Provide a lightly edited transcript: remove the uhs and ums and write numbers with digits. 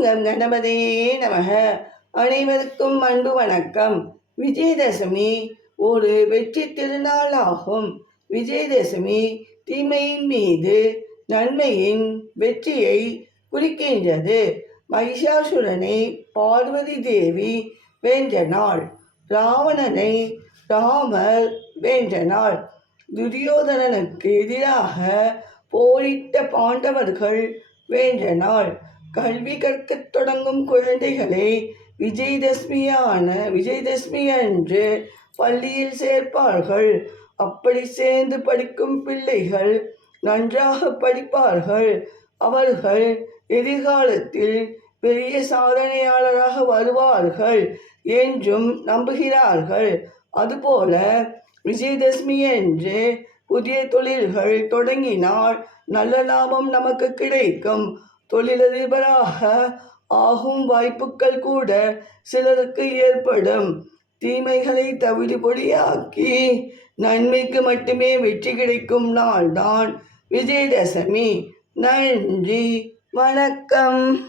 Come கணபதியே நமக. அனைவருக்கும் அன்பு வணக்கம். விஜயதசமி ஒரு வெற்றி திருநாள் ஆகும். விஜயதசமி தீமையின் மீது நன்மையின் வெற்றியை குறிக்கின்றது. மகிஷாசுரனை பார்வதி தேவி வென்ற நாள். ராவணனை ராமர் வென்ற நாள். துரியோதனனுக்கு எதிராக போரிட்ட பாண்டவர்கள் வென்ற நாள். கல்வி கற்கத் தொடங்கும் குழந்தைகளை விஜயதசமி அன்று பள்ளியில் சேர்ப்பார்கள். அப்படி சேர்ந்து படிக்கும் பிள்ளைகள் நன்றாக படிப்பார்கள். அவர்கள் எதிர்காலத்தில் பெரிய சாதனையாளராக வருவார்கள் என்றும் நம்புகிறார்கள். அதுபோல விஜயதசமி அன்று புதிய தொழில்கள் தொடங்கினால் நல்ல லாபம் நமக்கு கிடைக்கும். தொழிலதிபராக ஆகும் வாய்ப்புகள் கூட சிலருக்கு ஏற்படும். தீமைகளை தவிடுபொடியாக்கி நன்மைக்கு மட்டுமே வெற்றி கிடைக்கும் நாள்தான் விஜயதசமி. நன்றி, வணக்கம்.